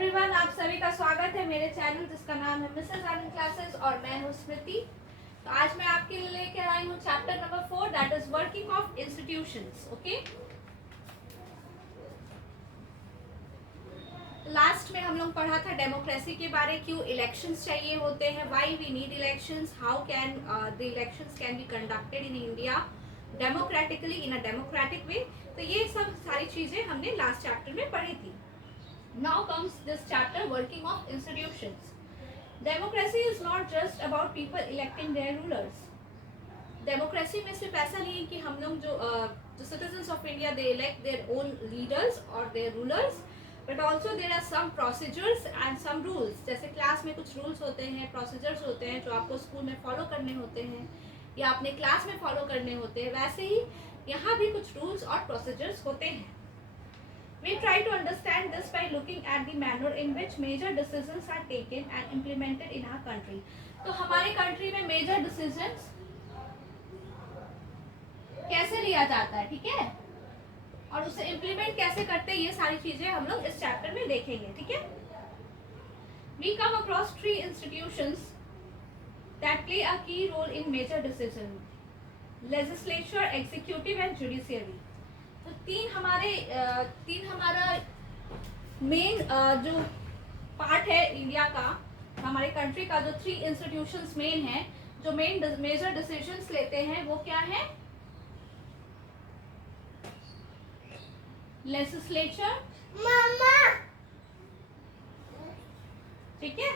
Everyone, आप सभी का स्वागत है मेरे चैनल जिसका नाम है मिसेस आनंद क्लासेस और मैं हूँ स्मृति। तो आज मैं आपके लिए लेकर आई हूँ chapter number 4 that is working of institutions. Okay, last में हम लोग पढ़ा था डेमोक्रेसी के बारे, क्यों इलेक्शंस चाहिए होते हैं, why we need elections, how can the elections can be conducted in India democratically in a democratic way. तो ये सब सारी चीजें हमने लास्ट चैप्टर में पढ़ी थी। Now comes this chapter, working of institutions. Democracy is not just about people electing their rulers. Democracy में सिर्फ ऐसा नहीं है कि हम लोग जो citizens of India they elect their own leaders or their rulers, but also there are some procedures and some rules. जैसे क्लास में कुछ rules होते हैं, procedures होते हैं जो आपको स्कूल में फॉलो करने होते हैं या अपने क्लास में फॉलो करने होते हैं, वैसे ही यहाँ भी कुछ rules और procedures होते हैं। We try to understand this by looking at the manner in which major decisions are taken and implemented in our country. तो हमारे कंट्री में मेजर डिसीजंस कैसे लिया जाता है, ठीक है, और उसे इम्प्लीमेंट कैसे करते हैं, ये सारी चीजें हम लोग इस चैप्टर में देखेंगे, ठीक है। We come across 3 institutions that play a key role in major decision: legislature, executive and judiciary. तो तीन हमारा मेन जो पार्ट है इंडिया का, हमारे कंट्री का, जो 3 इंस्टीट्यूशंस मेन है जो मेजर डिसीजंस लेते हैं, वो क्या है? लेजिस्लेचर, ठीक है,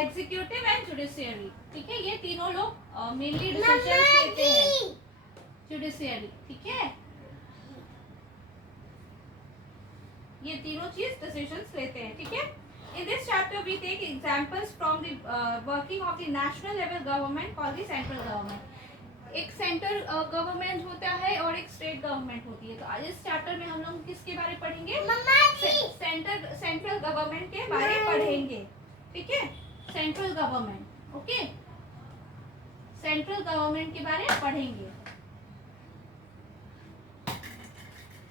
एग्जीक्यूटिव एंड जुडिशियरी, ठीक है। ये तीनों लोग मेनली डिसीजंस लेते हैं। जुडिशियरी, ठीक है, ये तीनों चीज डिसीजंस लेते हैं, ठीक है। In this chapter we take examples from the working of the national level government called the central government. एक सेंट्रल गवर्नमेंट होता है और एक स्टेट गवर्नमेंट होती है। तो आज इस चैप्टर में हम लोग किसके बारे पढ़ेंगे? सेंट्रल गवर्नमेंट के बारे पढ़ेंगे, ठीक है। Central government, okay, central government के बारे पढ़ेंगे,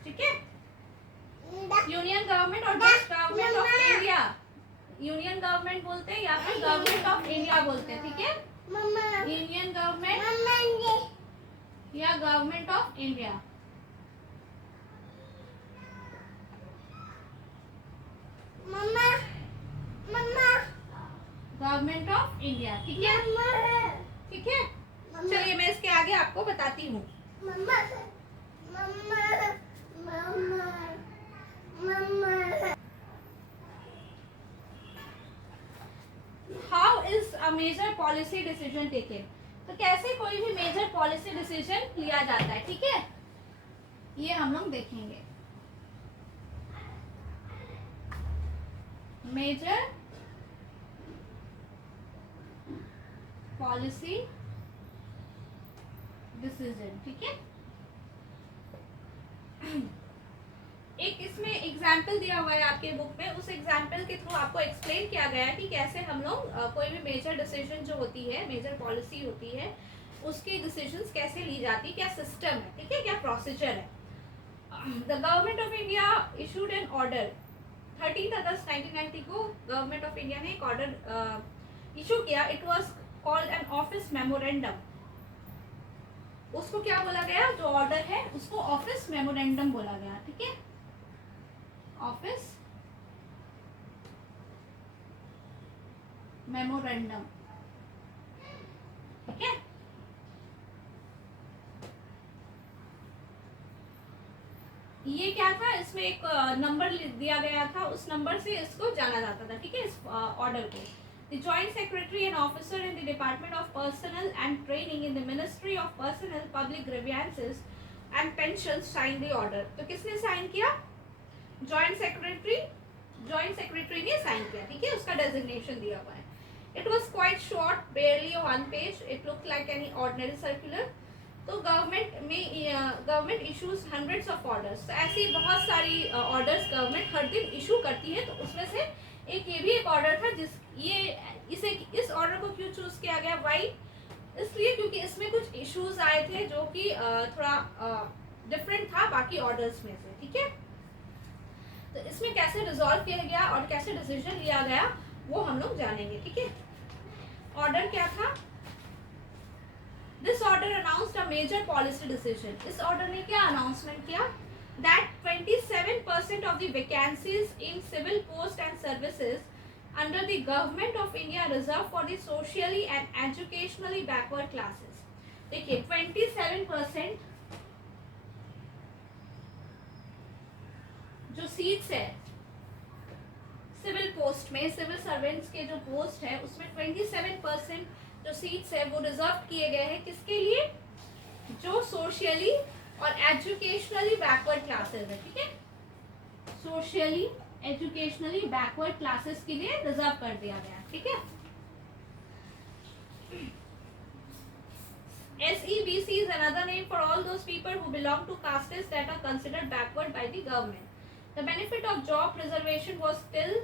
ठीक है। यूनियन गवर्नमेंट और just government of India, union government बोलते हैं या फिर गवर्नमेंट ऑफ इंडिया बोलते हैं, ठीक है। यूनियन गवर्नमेंट या government of India. Government of India, ठीक है, ठीक है। चलिए मैं इसके आगे आपको बताती हूँ। How is a major policy decision taken? तो कैसे कोई भी मेजर पॉलिसी डिसीजन लिया जाता है, ठीक है, ये हम लोग देखेंगे। मेजर पॉलिसी डिसीजन, ठीक है। एक इसमें एग्जाम्पल दिया हुआ है आपके बुक में, उस एग्जाम्पल के थ्रू आपको एक्सप्लेन किया गया है कि कैसे हम लोग कोई भी मेजर डिसीजन जो होती है, मेजर पॉलिसी होती है, उसकी डिसीजंस कैसे ली जाती है, क्या सिस्टम है, ठीक है, क्या प्रोसीजर है। The government of India issued N order 13 अगस्त 1990 को गवर्नमेंट ऑफ इंडिया ने एक ऑर्डर इशू किया। It was called an office memorandum. उसको क्या बोला गया? जो ऑर्डर है उसको ऑफिस मेमोरेंडम बोला गया, ठीक है, ऑफिस मेमोरेंडम, ठीक है। ये क्या था? इसमें एक नंबर दिया गया था, उस नंबर से इसको जाना जाता था, ठीक है, इस ऑर्डर को। The Joint Secretary and Officer in the Department of Personnel and Training in the Ministry of Personnel, Public Grievances and Pensions signed the order. तो किसने साइन किया? जॉइंट सेक्रेटरी ने साइन किया, ठीक है, उसका डेजिग्नेशन दिया हुआ है। It was quite short, barely 1 page, it look like any ordinary circular. तो government issues hundreds of orders. तो ऐसी बहुत सारी ऑर्डर्स गवर्नमेंट हर दिन इशू करती है। तो उसमें से ये भी एक ऑर्डर था इस ऑर्डर को क्यों चूज किया गया? वाई? इसलिए क्योंकि इसमें कुछ इश्यूज आए थे जो कि थोड़ा डिफरेंट था बाकी ऑर्डर्स में से, ठीक है। तो इसमें कैसे रिजॉल्व किया गया और कैसे डिसीजन लिया गया वो हम लोग जानेंगे, ठीक है। ऑर्डर क्या था? This order announced a major policy decision. इस ऑर्डर ने क्या अनाउंसमेंट किया? That 27% of the vacancies in civil post and services under the government of India reserve for the socially and educationally backward classes. देखिए 27% जो seats है civil post में, civil servants के जो पोस्ट है उसमें 27% जो सीट्स है वो रिजर्व किए गए हैं किसके लिए? जो सोशली और एजुकेशनली बैकवर्ड क्लासेस है, ठीक है। सोशली एजुकेशनली बैकवर्ड क्लासेस के लिए रिजर्व कर दिया गया, ठीक है। SEBC is another name for all those people who belong to castes that are considered backward by the government. The benefit of job preservation was still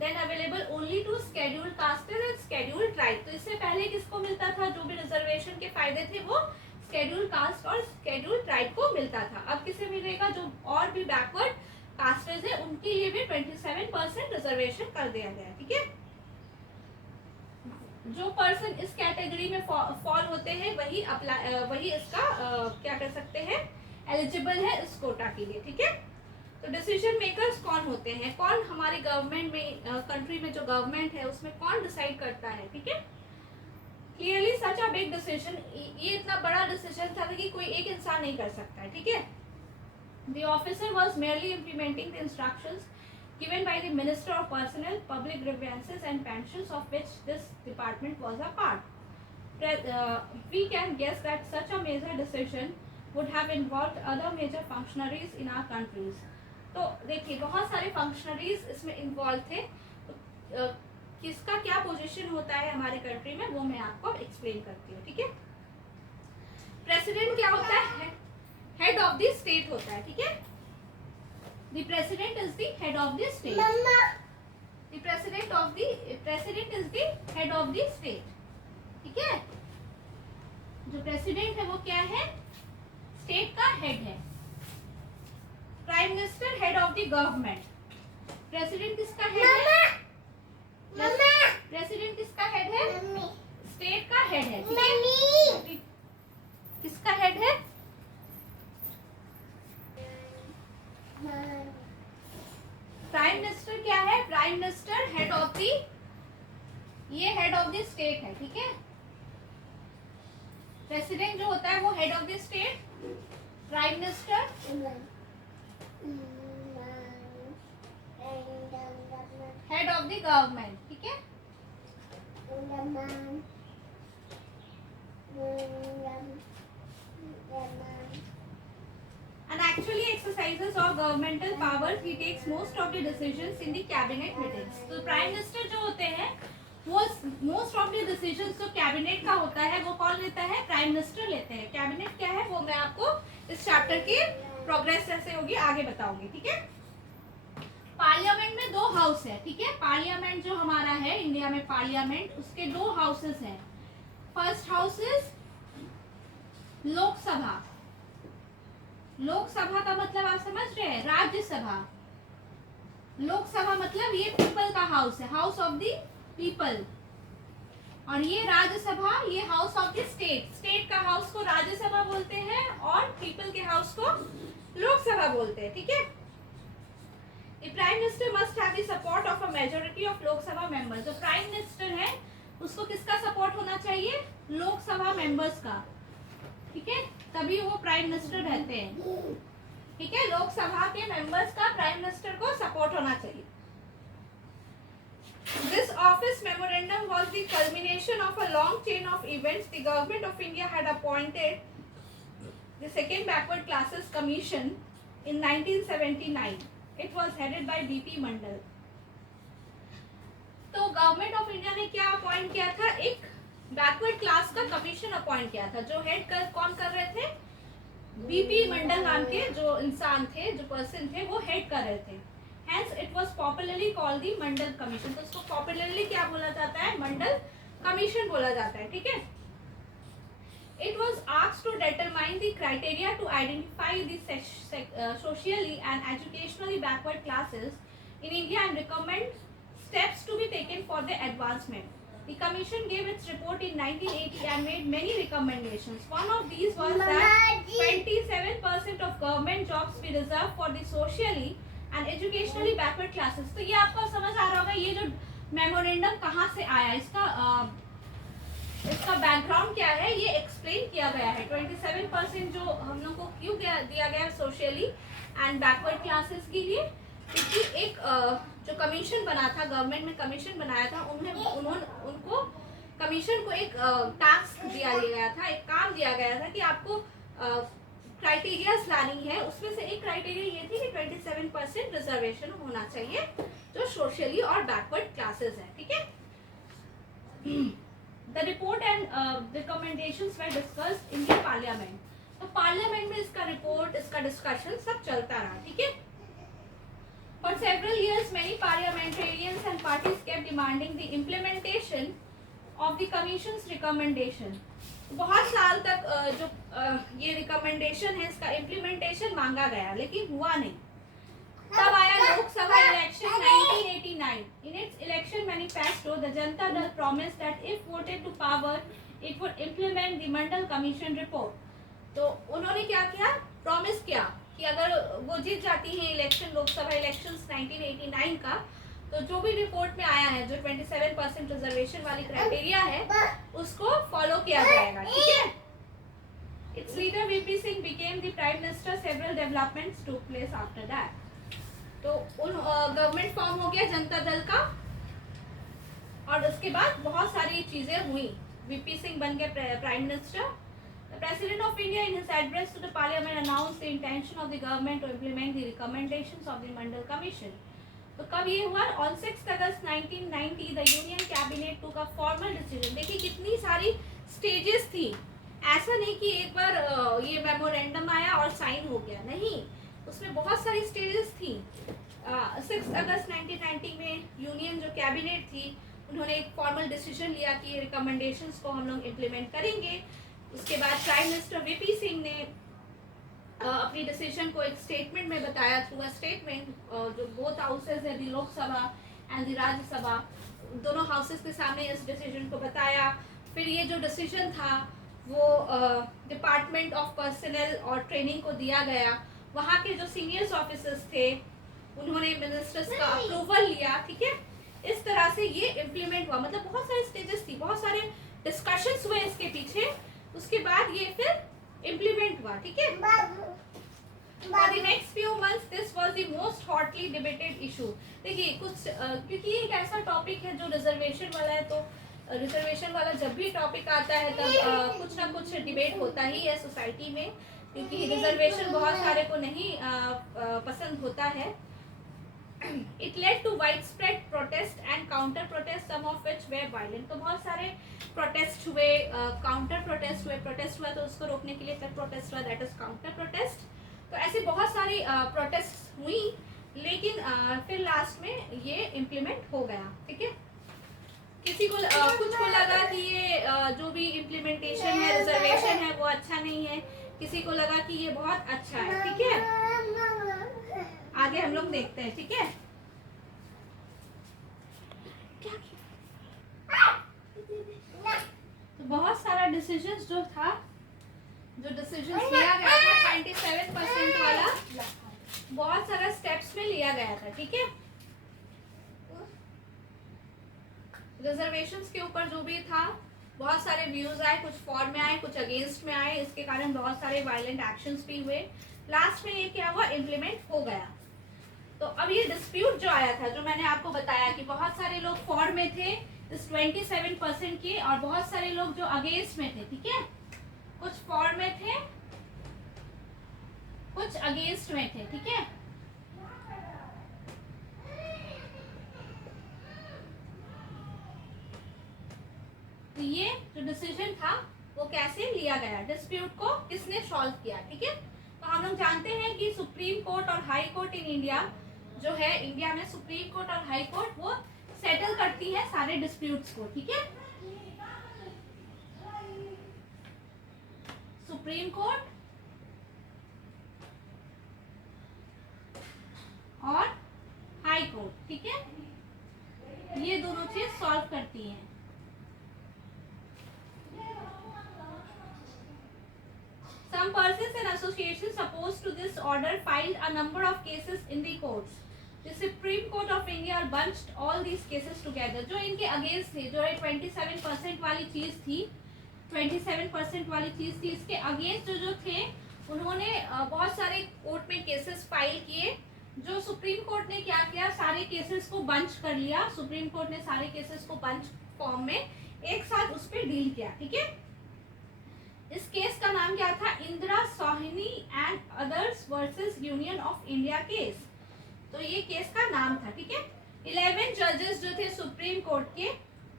then available only to scheduled castes and scheduled tribe. तो इससे पहले किसको मिलता था? जो भी reservation के फायदे थे वो scheduled caste और scheduled tribe को मिलता था। अब किसे मिलेगा? जो और भी बैकवर्ड कास्टेज है उनके लिए भी 27% रिजर्वेशन कर दिया गया, ठीक है। जो पर्सन इस कैटेगरी में फॉल होते हैं वही इसका क्या कर सकते हैं? एलिजिबल है इस कोटा के लिए, ठीक है। तो डिसीजन मेकर्स कौन होते हैं? कौन हमारी गवर्नमेंट में कंट्री में जो गवर्नमेंट है उसमें कौन डिसाइड करता है, ठीक है। Clearly such a big decision, ये इतना बड़ा डिसीजन था कि कोई एक इंसान नहीं कर सकता है, ठीक है। The officer was merely implementing the instructions given by the Minister of Personnel, Public Grievances and Pensions, of which this department was a part. We can guess that such a major decision would have involved other major functionaries in our countries. तो देखिए बहुत सारे functionaries इसमें involve थे। तो किसका क्या position होता है हमारे कंट्री में वो मैं आपको एक्सप्लेन करती हूँ, ठीक है। प्रेसिडेंट क्या होता है? हेड ऑफ द स्टेट होता है, ठीक है। The president is the head of the state. Mama. The president is the head of the state. ठीक है। जो प्रेसिडेंट है वो क्या है? स्टेट का हेड है। Prime minister head of the government. President किसका हेड है? प्रेसिडेंट किसका हेड है? स्टेट का हेड है, ठीक है। किसका हेड है? प्राइम मिनिस्टर क्या है? Prime minister head of the, ये हेड ऑफ द स्टेट है, ठीक है। प्रेसिडेंट जो होता है वो head of the state, prime minister head of the government, ठीक है। And actually exercises of governmental powers, he takes most of the decisions in the cabinet meetings. तो प्राइम मिनिस्टर जो होते हैं वो मोस्ट ऑफ द डिसीजंस जो cabinet का होता है वो कौन लेता है? प्राइम मिनिस्टर लेते हैं। कैबिनेट क्या है वो मैं आपको इस चैप्टर की प्रोग्रेस जैसे होगी आगे बताऊंगी, ठीक है। पार्लियामेंट में दो हाउस है, ठीक है। पार्लियामेंट जो हमारा है इंडिया में पार्लियामेंट, उसके दो हाउसेस हैं। First house is Lok Sabha. Lok Sabha का मतलब आप समझ रहे हैं? राज्यसभा। लोकसभा मतलब ये पीपल का हाउस है, हाउस ऑफ द पीपल। और ये राज्यसभा, ये house of the state. State का हाउस को राज्यसभा बोलते हैं और पीपल के हाउस को लोकसभा बोलते हैं, ठीक है। The prime minister must have the support of a majority of Lok Sabha members. जो प्राइम मिनिस्टर है उसको किसका सपोर्ट होना चाहिए? लोकसभा मेंबर्स का, ठीक है, तभी वो प्राइम मिनिस्टर रहते हैं, ठीक है। लोकसभा के मेंबर्स का प्राइम मिनिस्टर को सपोर्ट होना चाहिए। This office memorandum was the culmination of a long chain of events. The government of India had appointed the second backward classes commission in 1979. It was headed by D.P. Mandal. तो government of India ने क्या appoint किया था? एक backward class का commission appoint किया था। जो हेड कौन कर रहे थे? बीपी मंडल नाम के जो इंसान थे, जो पर्सन थे, वो हेड कर रहे थे। Hence it was popularly called the Mandal commission. तो उसको पॉपुलरली क्या बोला जाता है? मंडल कमीशन बोला जाता है, ठीक है। It was asked to determine the criteria to identify the socially and educationally backward classes in India and recommend steps to be taken for their advancement. The commission gave its report in 1980 and made many recommendations. One of these was that 27% of government jobs be reserved for the socially and educationally backward classes. तो ये आपको समझ आ रहा होगा ये जो memorandum कहाँ से आया, इसका बैकग्राउंड क्या है, ये एक्सप्लेन किया गया है। 27% जो हम लोग को क्यों दिया गया सोशली एंड बैकवर्ड क्लासेस के लिए, क्योंकि एक जो कमीशन बना था, गवर्नमेंट में कमीशन बनाया था, उनको कमीशन को एक टास्क दिया गया था, एक काम दिया गया था कि आपको क्राइटेरियाज लानी है। उसमें से एक क्राइटेरिया ये थी कि 27% रिजर्वेशन होना चाहिए जो सोशली और बैकवर्ड क्लासेस है, ठीक है। The report and recommendations were discussed in the parliament. तो पार्लियामेंट में इसका रिपोर्ट, इसका डिस्कशन सब चलता रहा, ठीक है। For several years, many parliamentarians and parties kept demanding the implementation of the commission's recommendation. बहुत साल तक जो ये रिकमेंडेशन है इसका इम्प्लीमेंटेशन मांगा गया, लेकिन हुआ नहीं। तब आया Lok Sabha election 1989. In its election manifesto, the Janata Dal promised that if voted to power, it would implement the Mandal Commission report. तो उन्होंने क्या किया, प्रॉमिस किया कि अगर वो जीत जाती हैं इलेक्शन, लोकसभा इलेक्शंस 1989 का, तो जो भी रिपोर्ट में आया है, जो 27% रिजर्वेशन वाली क्राइटेरिया है, उसको फॉलो किया जाएगा, ठीक है। Its leader VP Singh became the prime minister. Several developments took place after that. तो उन गवर्नमेंट फॉर्म हो गया जनता दल का, और उसके बाद बहुत सारी चीजें हुई। वीपी सिंह बन गए prime minister. The president of India in his address to the parliament announce the intention of the government to implement the recommendations of the Mandal commission. तो कब ये हुआ, on 6 August 1990 the union cabinet took a formal decision. देखिए कितनी सारी stages थी, ऐसा नहीं कि एक बार ये मेमोरेंडम आया और साइन हो गया, नहीं, उसमें बहुत सारी स्टेजेस थी। 6 अगस्त 1990 में यूनियन जो कैबिनेट थी, उन्होंने एक फॉर्मल डिसीजन लिया कि रिकमेंडेशंस को हम लोग इम्प्लीमेंट करेंगे। उसके बाद प्राइम मिनिस्टर वीपी सिंह ने अपनी डिसीजन को एक स्टेटमेंट में बताया, थ्रू अ स्टेटमेंट, जो बोथ हाउसेज है, the Lok Sabha and the Rajya Sabha, दोनों हाउसेज के सामने इस डिसीजन को बताया। फिर ये जो डिसीजन था वो डिपार्टमेंट ऑफ पर्सनल और ट्रेनिंग को दिया गया। वहाँ के जो सीनियर्स ऑफिसर्स थे उन्होंने मिनिस्टर्स का अप्रूवल लिया, ठीक है। इस तरह से ये इम्प्लीमेंट हुआ। मतलब बहुत सारे स्टेजेस थी, बहुत सारे डिस्कशंस हुए इसके पीछे, उसके बाद ये फिर इम्प्लीमेंट हुआ, ठीक है। For the next few months, this was the most hotly debated issue. देखिए कुछ क्योंकि ये एक ऐसा टॉपिक है जो रिजर्वेशन वाला है, तो रिजर्वेशन वाला जब भी टॉपिक आता है तब कुछ ना कुछ डिबेट होता ही है सोसाइटी में, क्योंकि रिजर्वेशन बहुत सारे को नहीं पसंद होता है। It led to widespread protest and counter protest, some of which were violent. तो बहुत सारे प्रोटेस्ट हुए, काउंटर प्रोटेस्ट हुए, प्रोटेस्ट हुआ तो उसको रोकने के लिए फिर प्रोटेस्ट हुआ, दैट इज काउंटर प्रोटेस्ट। तो ऐसे बहुत सारी प्रोटेस्ट हुई, लेकिन फिर लास्ट में ये इम्प्लीमेंट हो गया, ठीक है। किसी को कुछ को लगा कि ये जो भी इम्प्लीमेंटेशन है, रिजर्वेशन है, वो अच्छा नहीं है, किसी को लगा कि ये बहुत अच्छा है, ठीक है। आगे हम लोग देखते हैं, ठीक है। तो बहुत सारा डिसीजंस जो था, जो डिसीजंस लिया गया था 27% वाला, बहुत सारा स्टेप्स में लिया गया था, ठीक है। रिजर्वेशंस के ऊपर जो भी था, बहुत सारे व्यूज आए, कुछ फॉर में आए, कुछ अगेंस्ट में आए, इसके कारण बहुत सारे वायलेंट एक्शंस भी हुए। लास्ट में ये क्या हुआ, इम्प्लीमेंट हो गया। तो अब ये डिस्प्यूट जो आया था, जो मैंने आपको बताया कि बहुत सारे लोग फॉर में थे इस 27% के, और बहुत सारे लोग जो अगेंस्ट में थे, ठीक है। कुछ फॉर में थे, कुछ अगेंस्ट में थे, ठीक है। तो ये जो डिसीजन था वो कैसे लिया गया, डिस्प्यूट को किसने सॉल्व किया, ठीक है। तो हम लोग जानते हैं कि सुप्रीम कोर्ट और हाई कोर्ट इन इंडिया जो है, इंडिया में सुप्रीम कोर्ट और हाई कोर्ट वो सेटल करती है सारे डिस्प्यूट्स को, ठीक है। सुप्रीम कोर्ट और हाई कोर्ट, ठीक है, ये दोनों चीज सॉल्व करती हैं। Some persons and associations opposed to this order filed a number of cases in the courts. The Supreme Court of India bunched all these cases together. जो इनके अगेंस्ट थे, जो 27% वाली चीज थी, 27% वाली चीज थी, इसके अगेंस्ट जो थे उन्होंने बहुत सारे कोर्ट में केसेस फाइल किए। जो सुप्रीम कोर्ट ने क्या किया, सारे केसेस को बंच कर लिया। सुप्रीम कोर्ट ने सारे केसेस को बंच फॉर्म में एक साथ उस पर डील किया, ठीक है। इस केस का नाम क्या था, इंदिरा सोहिनी and others versus union of India case. तो ये केस का नाम था, ठीक है। 11 जजेस जो थे सुप्रीम कोर्ट के,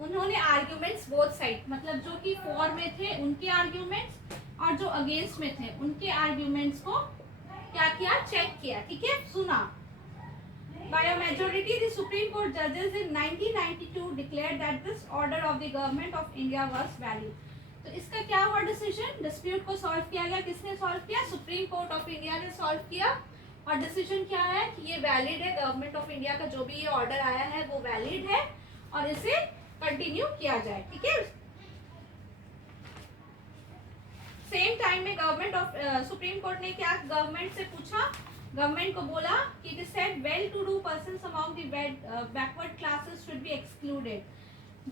उन्होंने आर्ग्यूमेंट्स बोथ साइड, मतलब जो कि फॉर में थे उनके आर्ग्यूमेंट्स और जो अगेंस्ट में थे उनके आर्ग्यूमेंट्स को क्या किया, चेक किया, ठीक है, सुना। By a majority, the Supreme Court judges in 1992 declared that this order of the government of India was valid. तो इसका क्या हुआ डिसीजन, डिस्प्यूट को सॉल्व किया गया। किसने सॉल्व किया, सुप्रीम कोर्ट ऑफ इंडिया ने सॉल्व किया। और डिसीजन क्या है कि ये वैलिड है, गवर्नमेंट ऑफ इंडिया का जो भी ये ऑर्डर आया है वो वैलिड है और इसे कंटिन्यू किया जाए, ठीक है। सेम टाइम में गवर्नमेंट ऑफ सुप्रीम कोर्ट ने क्या गवर्नमेंट से पूछा, गवर्नमेंट को बोला कि it is said well to do persons among the backward classes should be excluded.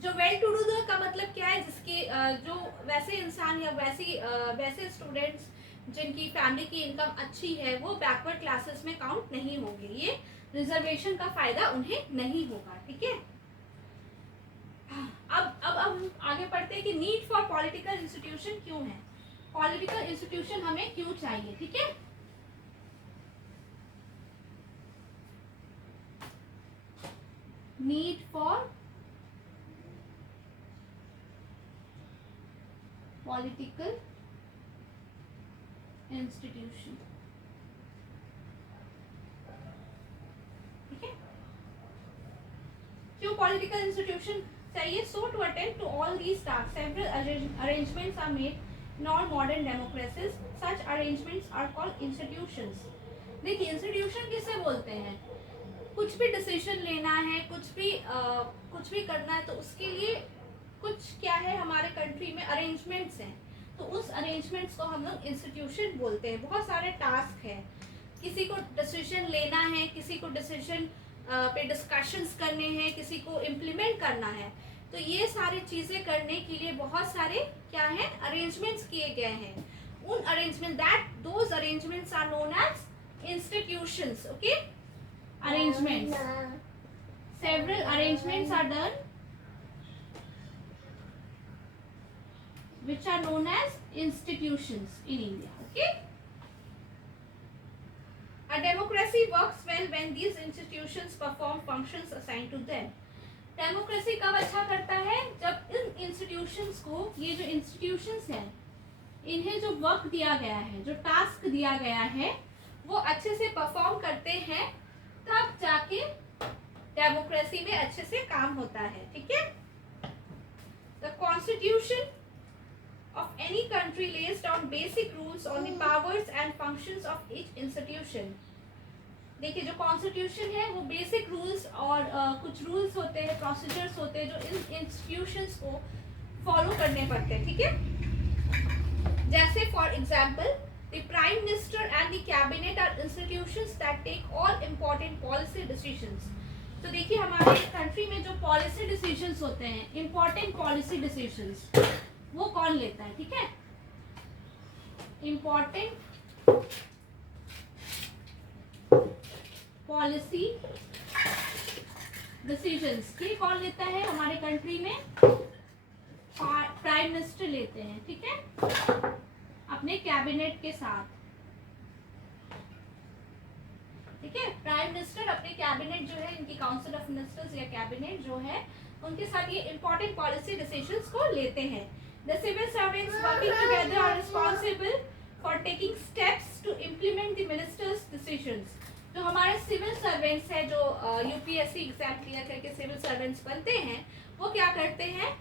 जो वेल टू डू का मतलब क्या है, जिसके जो वैसे इंसान या वैसे स्टूडेंट्स जिनकी फैमिली की इनकम अच्छी है वो बैकवर्ड क्लासेस में काउंट नहीं होंगे, ये रिजर्वेशन का फायदा उन्हें नहीं होगा, ठीक है। अब हम आगे पढ़ते हैं कि नीड फॉर पॉलिटिकल इंस्टीट्यूशन क्यों है, पॉलिटिकल इंस्टीट्यूशन हमें क्यों चाहिए, ठीक है। नीड फॉर पॉलिटिकल इंस्टीट्यूशन, ठीक है। क्यों पॉलिटिकल इंस्टीट्यूशन चाहिए, so to attend to all these task several arrangements are made in all modern democracies, such arrangements are called institutions. देखिए इंस्टीट्यूशन किसे बोलते हैं, कुछ भी डिसीजन लेना है, कुछ भी करना है तो उसके लिए कुछ क्या है हमारे कंट्री में अरेंजमेंट्स हैं, तो उस अरेंजमेंट्स को हम लोग इंस्टीट्यूशन बोलते हैं। बहुत सारे टास्क हैं, किसी को डिसीजन लेना है, किसी को डिसीजन पे डिस्कशंस करने हैं, किसी को इम्प्लीमेंट करना है, तो ये सारी चीज़ें करने के लिए बहुत सारे क्या हैं अरेंजमेंट्स किए गए हैं। उन arrangement those arrangements are known as institutions, okay. Arrangements, several arrangements are done which are known as institutions in India, okay. A democracy works well when these institutions perform functions assigned to them. Democracy कब अच्छा करता है, जब इन institutions को, ये जो institutions हैं इन्हें जो वर्क दिया गया है, जो टास्क दिया गया है वो अच्छे से परफॉर्म करते हैं, तब जाके डेमोक्रेसी में अच्छे से काम होता है, ठीक है। The constitution of any country lays down basic rules on the powers and functions of each institution. देखिए जो कॉन्स्टिट्यूशन है वो बेसिक रूल्स और कुछ रूल्स होते हैं, प्रोसीजर्स होते हैं जो इन इंस्टीट्यूशंस को फॉलो करने पड़ते हैं, ठीक है। जैसे for example the prime minister and the cabinet are institutions that take all important policy decisions. तो देखिए हमारे कंट्री में जो पॉलिसी डिसीजंस होते हैं, इम्पोर्टेंट पॉलिसी डिसीजंस, वो कौन लेता है, ठीक है। इंपॉर्टेंट पॉलिसी डिसीजंस ये कौन लेता है हमारे कंट्री में, प्राइम मिनिस्टर लेते हैं, ठीक है, अपने कैबिनेट के साथ, ठीक है। प्राइम मिनिस्टर अपने कैबिनेट जो है, इनकी काउंसिल ऑफ मिनिस्टर्स या कैबिनेट जो है उनके साथ ये इंपॉर्टेंट पॉलिसी डिसीजंस को लेते हैं। The civil servants working together are responsible for taking steps to implement the minister's decisions. जो हमारे सिविल सर्वेंट्स हैं, जो यूपीएससी एग्जाम क्लियर करके सिविल सर्वेंट्स बनते हैं, वो क्या करते हैं,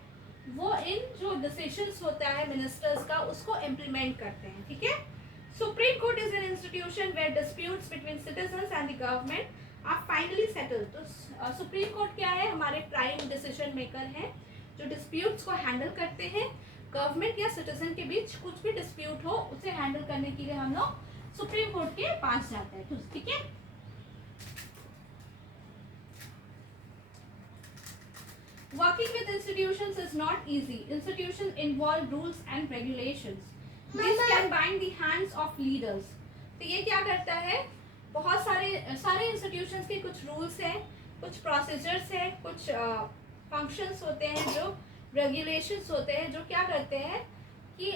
वो इन जो डिसीजंस होता है मिनिस्टर्स का उसको इम्प्लीमेंट करते हैं, ठीक है। Supreme court is an institution where disputes between citizens and the government are finally settled. तो सुप्रीम कोर्ट क्या है, हमारे प्राइम डिसीजन मेकर हैं जो डिस्प्यूट्स को हैंडल करते हैं। गवर्नमेंट या सिटीजन के बीच कुछ भी डिस्प्यूट हो उसे हैंडल करने के लिए हम लोग सुप्रीम कोर्ट के पास जाते हैं, ठीक है। Working with institutions is not easy. Institutions involve rules and regulations. This can bind the hands of leaders. तो ये क्या करता है, बहुत सारे इंस्टीट्यूशंस के कुछ रूल्स हैं, कुछ प्रोसीजर्स हैं, कुछ फंक्शंस होते हैं, जो रेगुलेशंस होते हैं, जो क्या करते हैं कि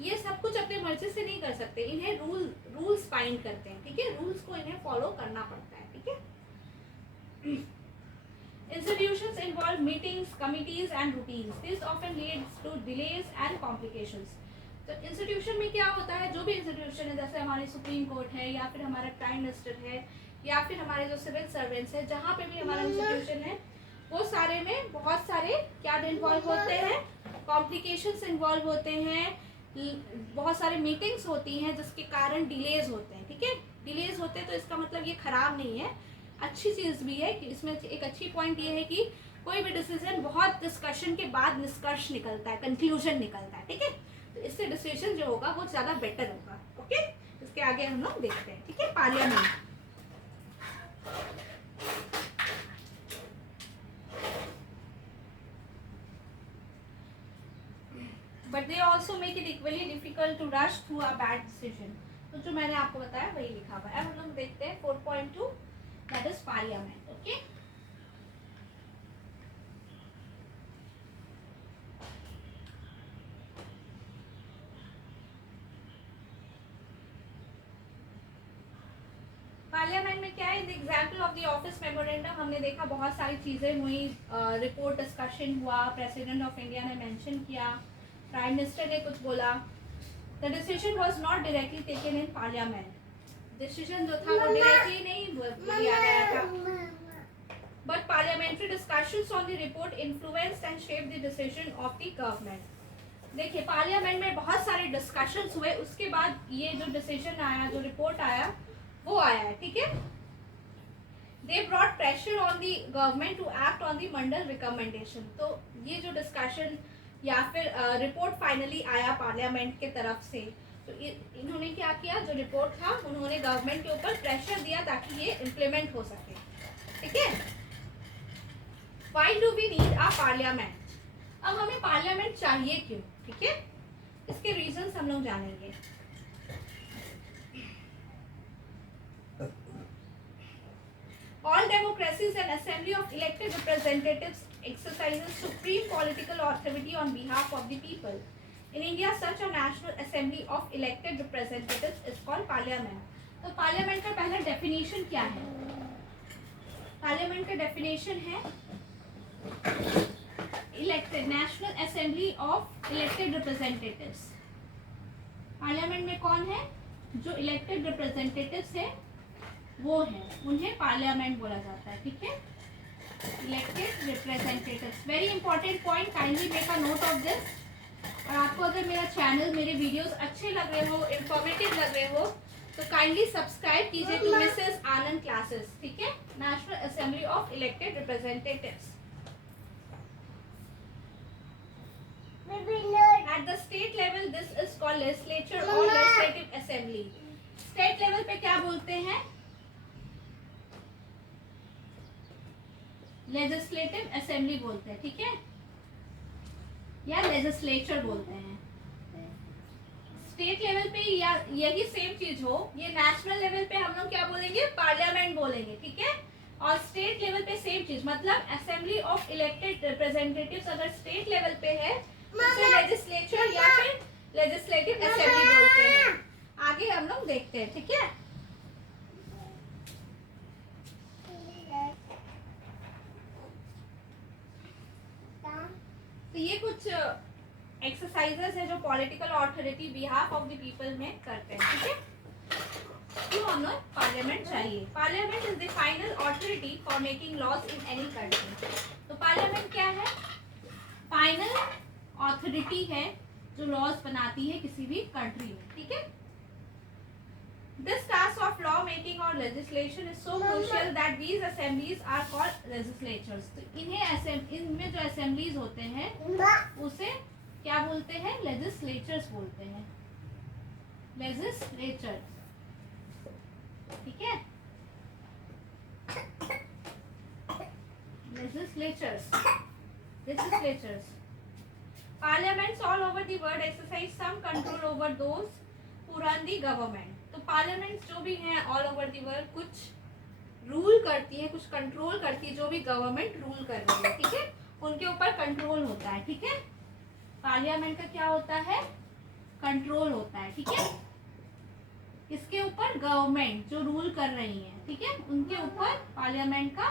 ये सब कुछ अपने मर्जी से नहीं कर सकते, इन्हें रूल्स बाइंड करते हैं, ठीक है। रूल्स को इन्हें फॉलो करना पड़ता है, ठीक है। Institutions involve meetings, committees and routines. This often leads to delays and complications. तो इंस्टीट्यूशन में क्या होता है, जो भी इंस्टीट्यूशन है, जैसे हमारी सुप्रीम कोर्ट है या फिर हमारा प्राइम मिनिस्टर है या फिर हमारे जो सिविल सर्वेंट्स है, जहाँ पे भी हमारा इंस्टीट्यूशन है, वो सारे में बहुत सारे क्या इन्वॉल्व होते हैं, कॉम्प्लिकेशंस इन्वॉल्व होते हैं, बहुत सारे मीटिंग्स होती हैं जिसके कारण डिलेज होते हैं, ठीक है। डिलेज होते हैं तो इसका मतलब ये खराब नहीं है, अच्छी चीज़ भी है कि इसमें एक अच्छी पॉइंट ये है कि कोई भी डिसीजन बहुत डिस्कशन के बाद निष्कर्ष निकलता है, कंक्लूजन निकलता है, ठीक है। तो इससे डिसीजन जो होगा वो ज़्यादा बेटर होगा, ओके। इसके आगे हम लोग देखते हैं, ठीक है। Parliament, but they also make it equally difficult to rush through a bad decision. तो जो मैंने आपको बताया वही लिखा हुआ है। अब हम लोग देखते हैं 4.2, that is parliament, okay। Parliament में क्या है, example of the office memorandum, हमने देखा बहुत सारी चीजें हुई, रिपोर्ट डिस्कशन हुआ, प्रेसिडेंट ऑफ इंडिया ने मेंशन किया, प्राइम मिनिस्टर ने कुछ बोला। The decision was not directly taken in parliament. Decision जो था वो डायरेक्टली नहीं लिया गया था, but parliamentary discussions on the report influenced and shaped the decision of the government. देखिए पार्लियामेंट में बहुत सारे डिस्कशंस हुए, उसके बाद ये जो डिसीजन आया, जो रिपोर्ट आया वो आया है, ठीक है। They brought pressure on the government to act on the Mandal recommendation. तो ये जो डिस्कशन या फिर रिपोर्ट फाइनली आया पार्लियामेंट के तरफ से, तो इन्होंने क्या किया, जो रिपोर्ट था उन्होंने गवर्नमेंट के ऊपर प्रेशर दिया ताकि ये इम्प्लीमेंट हो सके, ठीक है। Why do we need a parliament? अब हमें पार्लियामेंट चाहिए क्यों, ठीक है। इसके रीजंस हम लोग जानेंगे। All democracies an assembly of elected representatives exercises supreme political authority on behalf of the people. In India, such a national assembly of elected representatives is called parliament. तो पार्लियामेंट का पहला डेफिनेशन क्या है? Parliament का definition है elected national assembly of elected representatives. Parliament में कौन है, जो इलेक्टेड रिप्रेजेंटेटिव्स है वो है, उन्हें पार्लियामेंट बोला जाता है, ठीक है। Elected representatives, very important point, kindly make a note of this. और आपको अगर मेरा चैनल, मेरे वीडियोस अच्छे लग रहे हो, इंफॉर्मेटिव लग रहे हो, तो काइंडली सब्सक्राइब कीजिए टू मिसेस आनंद क्लासेस, ठीक है। National assembly of elected representatives. At the state level, this is called legislature or legislative assembly. State level पे क्या बोलते हैं? लेजिस्लेटिव असेंबली बोलते हैं, ठीक है, या लेजिस्लेचर बोलते हैं। स्टेट लेवल पे या यही सेम चीज हो, ये नेशनल लेवल पे हम लोग क्या बोलेंगे, पार्लियामेंट बोलेंगे, ठीक है। और स्टेट लेवल पे सेम चीज, मतलब असेंबली ऑफ इलेक्टेड रिप्रेजेंटेटिव्स अगर स्टेट लेवल पे है तो उसे लेजिस्लेचर या फिर लेजिस्लेटिव असेंबली बोलते हैं। आगे हम लोग देखते हैं, ठीक है। तो ये कुछ एक्सरसाइजेस है जो political authority behalf of the people में करते हैं, ठीक है। क्यों हमें पार्लियामेंट चाहिए? Parliament is the final authority for making laws in any country. तो पार्लियामेंट क्या है? फाइनल ऑथोरिटी है जो लॉज बनाती है किसी भी कंट्री में, ठीक है। This task of law making or legislation is so crucial that these assemblies are called legislatures. तो इनमें जो assemblies होते हैं उसे क्या बोलते हैं? legislatures बोलते हैं, legislatures, ठीक है। legislatures. Parliaments all over the world exercise some control over those who run the government. तो पार्लियामेंट जो भी हैं ऑल ओवर दी वर्ल्ड कुछ रूल करती है, कुछ कंट्रोल करती है, जो भी गवर्नमेंट रूल कर रही है, ठीक है, उनके ऊपर कंट्रोल होता है, ठीक है। पार्लियामेंट का क्या होता है? कंट्रोल होता है, ठीक है। इसके ऊपर गवर्नमेंट जो रूल कर रही है, ठीक है, उनके ऊपर पार्लियामेंट का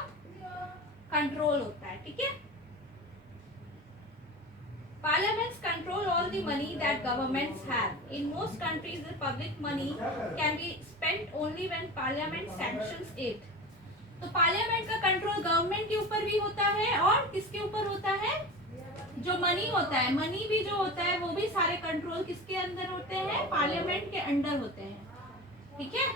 कंट्रोल होता है, ठीक है। Parliaments control all the money that governments have. In most countries, the public money can be spent only when Parliament sanctions it. तो पार्लियामेंट का कंट्रोल गवर्नमेंट के ऊपर भी होता है और किसके ऊपर होता है? जो मनी होता है, मनी भी जो होता है वो भी सारे कंट्रोल किसके अंदर होते हैं? पार्लियामेंट के अंडर होते हैं, ठीक है।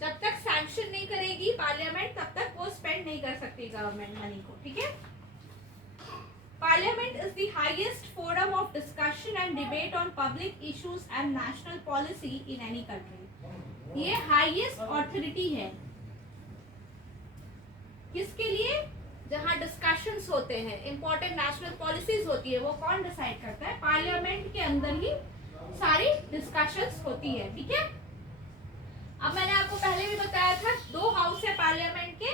जब तक सैंक्शन नहीं करेगी पार्लियामेंट तब तक वो स्पेंड नहीं कर सकती गवर्नमेंट मनी को, ठीक है। Parliament is the highest forum of discussion and debate on public issues and national policy in any country. ये हाईएस्ट ऑथोरिटी है किसके लिए? जहां डिस्कशंस होते हैं, इंपॉर्टेंट नेशनल पॉलिसीज होती है, वो कौन डिसाइड करता है? पार्लियामेंट के अंदर ही सारी डिस्कशंस होती है, ठीक है। अब मैंने आपको पहले भी बताया था 2 हाउस है पार्लियामेंट के।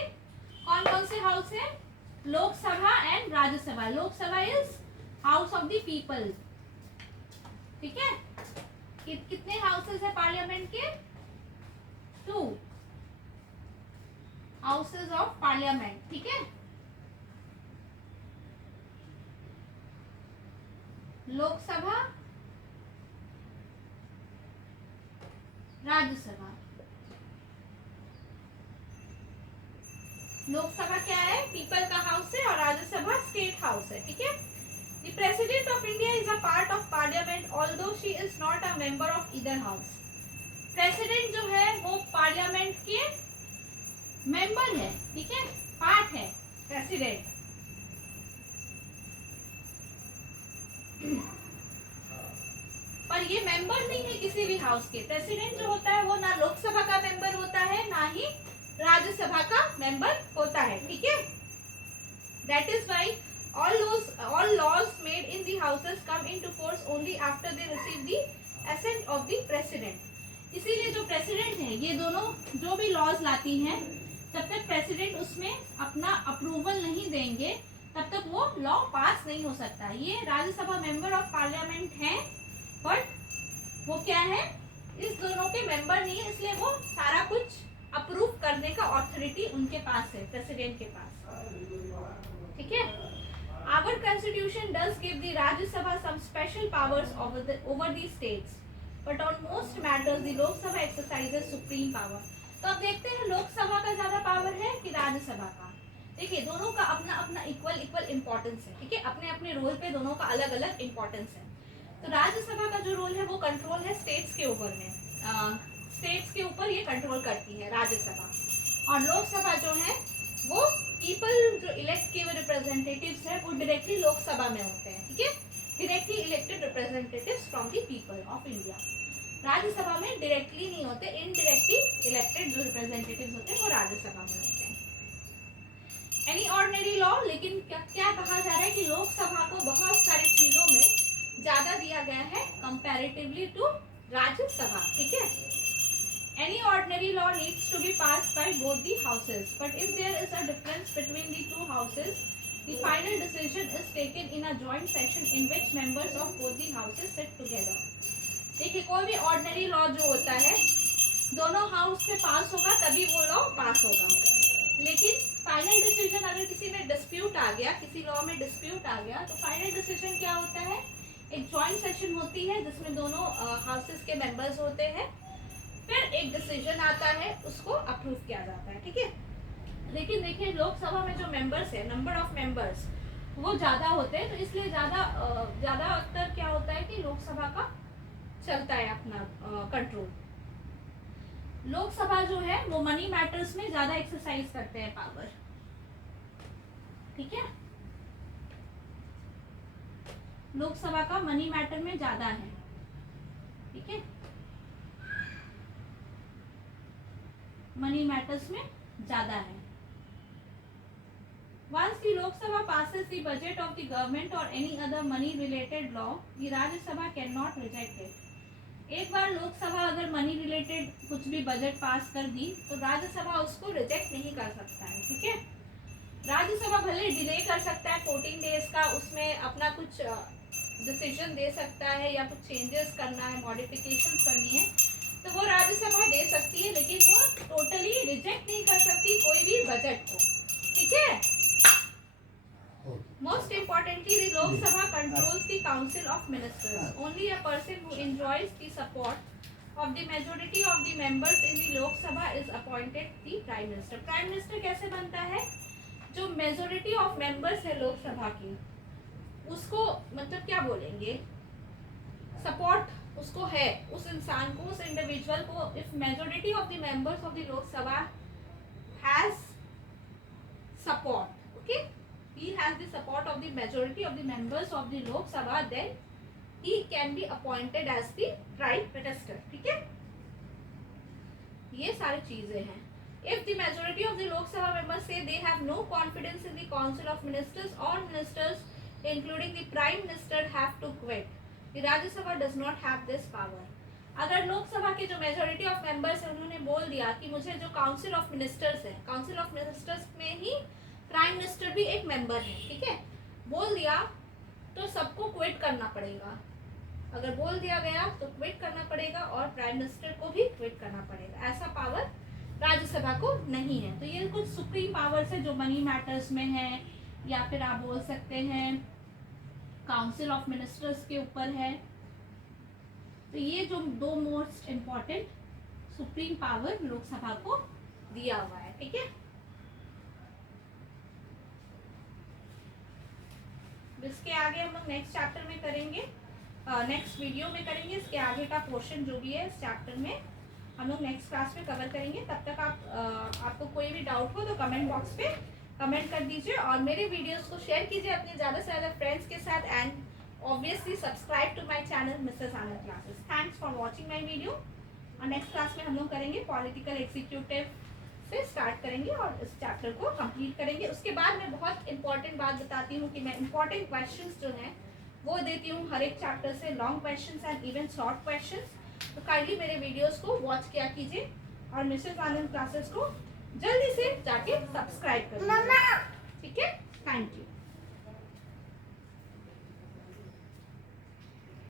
कौन कौन से हाउस है? Lok Sabha and Rajya Sabha. Lok Sabha is house of the people, ठीक है। कितने हाउसेस है पार्लियामेंट के? 2 हाउसेस ऑफ पार्लियामेंट, ठीक है। लोकसभा, राज्यसभा। लोकसभा क्या है? पीपल का हाउस है और राज्यसभा स्टेट हाउस है, ठीक है। The president of India is a part of parliament although she is not a member of either house. President जो है वो पार्लियामेंट के मेंबर है, ठीक है, पार्ट है प्रेसिडेंट। पर ये मेंबर नहीं है किसी भी हाउस के। प्रेसिडेंट जो होता है वो ना लोकसभा का मेंबर होता है ना ही राज्यसभा का मेंबर होता है, ठीक है। That is why all laws made in the houses come into force only after they receive the assent of the president। इसीलिए जो प्रेसिडेंट है ये दोनों जो भी लॉज लाती हैं तब तक प्रेसिडेंट उसमें अपना अप्रूवल नहीं देंगे तब तक वो लॉ पास नहीं हो सकता। ये राज्यसभा मेंबर ऑफ पार्लियामेंट हैं बट वो क्या है? इस दोनों के मेंबर नहीं है, इसलिए वो सारा कुछ अप्रूव करने का ऑथोरिटी उनके पास है, प्रेसिडेंट के पास, ठीक है। Our constitution does give the Rajya Sabha some special powers over the states, but on most matters the Lok Sabha exercises supreme power। तो अब देखते हैं लोकसभा का ज्यादा पावर है कि राज्यसभा का। देखिए दोनों का अपना अपना इक्वल इम्पोर्टेंस है, ठीक है, अपने अपने रोल पे दोनों का अलग अलग इम्पोर्टेंस है। तो राज्यसभा का जो रोल है वो कंट्रोल है स्टेट्स के ऊपर में, स्टेट्स के ऊपर ये कंट्रोल करती है राज्यसभा। और लोकसभा जो है वो पीपल जो इलेक्ट किए हुए रिप्रेजेंटेटिव्स है वो डायरेक्टली लोकसभा में होते हैं, ठीक है, directly elected representatives from the people of India. Rajya Sabha में डायरेक्टली नहीं होते, इनडायरेक्टली इलेक्टेड जो रिप्रेजेंटेटिव्स होते हैं वो राज्यसभा में होते हैं। एनी ऑर्डिनरी लॉ, लेकिन क्या कहा जा रहा है कि लोकसभा को बहुत सारी चीजों में ज्यादा दिया गया है कंपैरेटिवली टू राज्यसभा, ठीक है। Any ordinary law needs to be passed by both the houses, but if there is a difference between the two houses, the final decision is taken in a joint session in which members of both the houses sit together। देखिए कोई भी ordinary law जो होता है दोनों house से पास होगा तभी वो लॉ पास होगा, लेकिन फाइनल डिसीजन अगर किसी में डिस्प्यूट आ गया, किसी लॉ में डिस्प्यूट आ गया, तो फाइनल डिसीजन क्या होता है? एक जॉइंट सेशन होती है जिसमें दोनों हाउसेस के मेंबर्स होते हैं, फिर एक डिसीजन आता है उसको अप्रूव किया जाता है, ठीक है। लेकिन देखिए लोकसभा में जो मेंबर्स है, नंबर ऑफ मेंबर्स वो ज़्यादा होते हैं, तो इसलिए ज़्यादातर क्या होता है कि लोकसभा का चलता है अपना कंट्रोल। लोकसभा जो है वो मनी मैटर्स में ज़्यादा एक्सरसाइज करते हैं पावर, ठीक है। लोकसभा का मनी मैटर में ज़्यादा है, ठीक है, मनी मैटर्स में ज़्यादा है। Once the Lok Sabha passes the budget of the government or any other money related law, the Rajya Sabha cannot reject it. एक बार लोकसभा अगर मनी रिलेटेड कुछ भी बजट पास कर दी तो राज्यसभा उसको रिजेक्ट नहीं कर सकता है, ठीक है। राज्यसभा भले डिले कर सकता है 14 डेज का, उसमें अपना कुछ डिसीजन दे सकता है या कुछ चेंजेस करना है, मॉडिफिकेशंस करनी है, तो वो राज्यसभा दे सकती है, लेकिन वो टोटली रिजेक्ट नहीं कर सकती कोई भी बजट को, ठीक है। Most importantly, the Lok Sabha controls the Council of Ministers. Only a person who enjoys the support of the majority of the members in the Lok Sabha is appointed the Prime Minister. Prime Minister कैसे बनता है? जो majority of members है लोकसभा की, उसको मतलब क्या बोलेंगे, सपोर्ट उसको है, उस इंसान को, उस इंडिविजुअल को, if majority of the members of the Lok Sabha has support, okay, he has the support of the majority of the members of the Lok Sabha, then he can be appointed as the Prime Minister, ठीक है। ये सारी चीजें हैं। If the majority of the Lok Sabha members say they have no confidence in the Council of Ministers, all ministers including the Prime Minister have to quit. The Rajya Sabha does not have this power. अगर लोकसभा के जो majority of members है उन्होंने बोल दिया कि मुझे जो काउंसिल ऑफ मिनिस्टर्स है, काउंसिल ऑफ मिनिस्टर्स में ही प्राइम मिनिस्टर भी एक मेंबर है, ठीक है, बोल दिया तो सबको क्विट करना पड़ेगा। अगर बोल दिया गया तो क्विट करना पड़ेगा और प्राइम मिनिस्टर को भी क्विट करना पड़ेगा। ऐसा पावर राज्यसभा को नहीं है। तो ये कुछ सुप्रीम पावर्स है जो मनी मैटर्स में है, या फिर आप बोल सकते हैं काउंसिल ऑफ मिनिस्टर्स के ऊपर है। तो ये जो दो most important supreme power Lok Sabha को दिया हुआ है, ठीक है। इसके आगे हम लोग नेक्स्ट चैप्टर में करेंगे, नेक्स्ट वीडियो में करेंगे। इसके आगे का पोर्शन जो भी है इस चैप्टर में हम लोग नेक्स्ट क्लास में कवर करेंगे। तब तक आपको कोई भी डाउट हो तो कमेंट बॉक्स पे कमेंट कर दीजिए और मेरे वीडियोस को शेयर कीजिए अपने ज़्यादा से ज़्यादा फ्रेंड्स के साथ, and obviously subscribe to my channel Mrs Anand classes. Thanks for watching my video. और नेक्स्ट क्लास में हम लोग करेंगे पॉलिटिकल एग्जीक्यूटिव से स्टार्ट करेंगे और इस चैप्टर को कंप्लीट करेंगे। उसके बाद मैं बहुत इंपॉर्टेंट बात बताती हूँ कि मैं इंपॉर्टेंट क्वेश्चंस जो हैं वो देती हूँ हर एक चैप्टर से, long questions and even short questions. तो काइंडली मेरे वीडियोस को वॉच किया कीजिए और मिसेस आनंद क्लासेस को जल्दी से जाके सब्सक्राइब करिए।